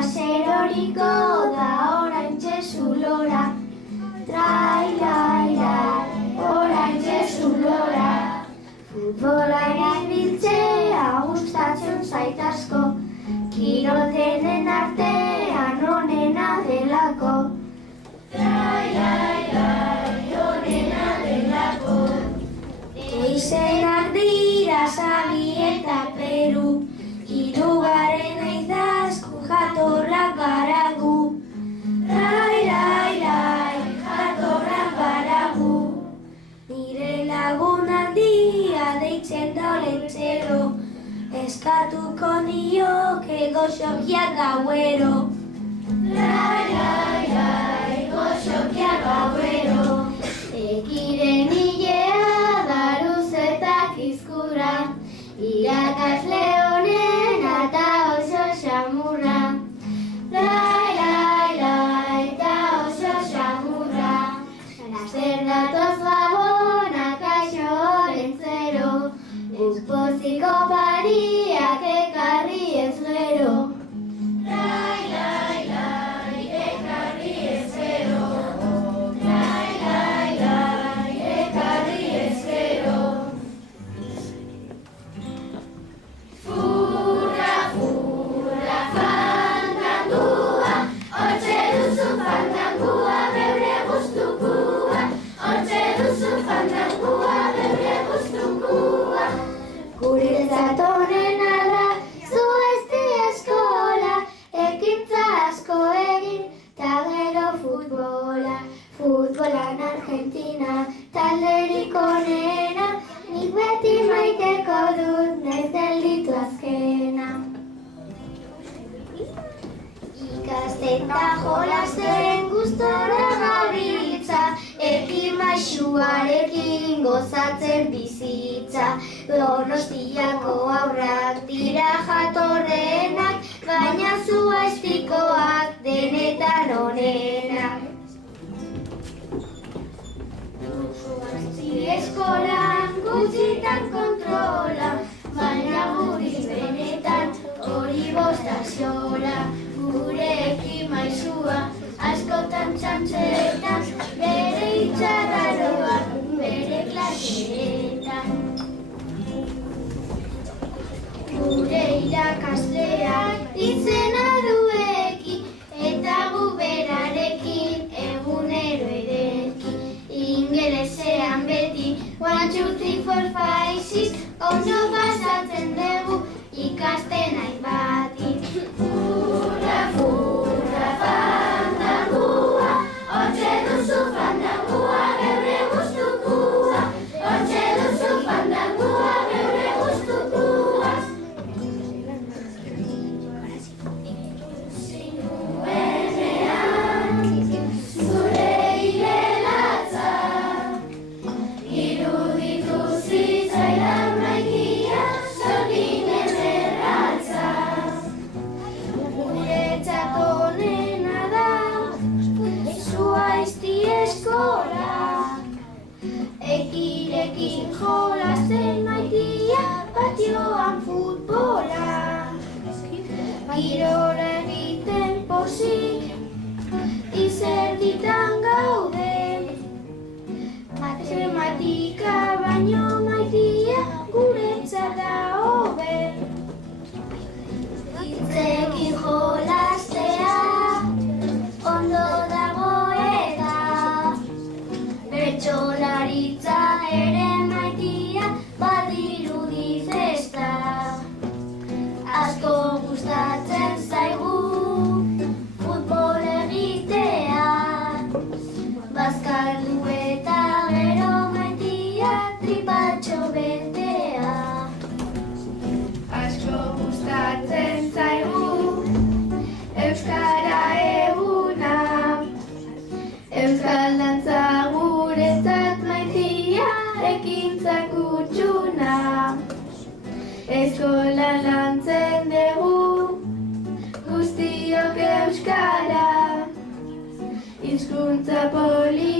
eroriko da oraintxe zulora. Trai-lai-lai, oraintxe zulora. Futbola erabiltzea gustatzen zait asko, kirol denen artean onena delako. Trai-lai-lai, onena delako. Izenak dira Sabi eta Peru, hirugarren aizazku jatorrak garagu. Trai-lai-lai, jatorrak garagu. Nire lagunak dia deitzen da olentzero, eskatuko nioke goxokiak gauero. Trai-lai-lai, goxokiak gauero. Ekiren hilea daruzetak izkura, irakasle honena eta oso xamurra. Lai-lai-lai eta oso xamurra. Laster datoz Gabonak kaixo olentzero, poziko pariak ekarri ez gero. Lai-lai-lai ekarri ez gero. Lai-lai-lai ekarri ez gero. Furra, furra, fandangua, hortxe duzu fandangua, beure guztukua. Hortxe duzu fandangua, beure guztukua. Guretzat onena da, zu ezti eskola, ekintza asko egin, ta gero futbola. Futbolan Argentina, talderik onena, nik beti maiteko dut, naiz gelditu azkena. Ikasteta jolasten gustora gabiltza, ekin maisuarekin gozatzen bizitza. Donostiako aurrak dira jatorrenak, baina zu aizpikoak denetan onenak. Eskolan gutxitan kontrola, baina guri benetan hori bostaziola. Gurekin maizua askotan txantxetan, bere itxarraroa, bere klaseetan. Gure irakasleak izena dueki, eta gu berarekin egunero edeki. Ingelesean beti 1, 2, 3, 4, 5, 6 ondo pasatzen dugu ikasten hainbati. Furra, furra, fandangua, hortxe duzu fandangua, beure guztukua. Hortxe duzu fandangua, beure guztukua. Zinuenean, zure irelatza, iruditu zitzaidan maitia, zorginen erratza. Guretzat onena da, zua izti eskola, ekirekin jolasten maitia, patioan futbola. Kirola egiten pozik, izerditan gaude, matematika baino maitia guretzat da hobe. Hitzekin jolastea ondo dago eta bertsolaritza ere maitia badirudi festa. Asko gustatzen zaigu futbol egitea, bazkaldu eta gero maitia tripatxo betea. Asko gustatzen zaigu euskara eguna, euskal dantza guretzat maitia, ekintzak gutxuna. Eskola lantzen dugu, guztiok euskara, hizkuntza poli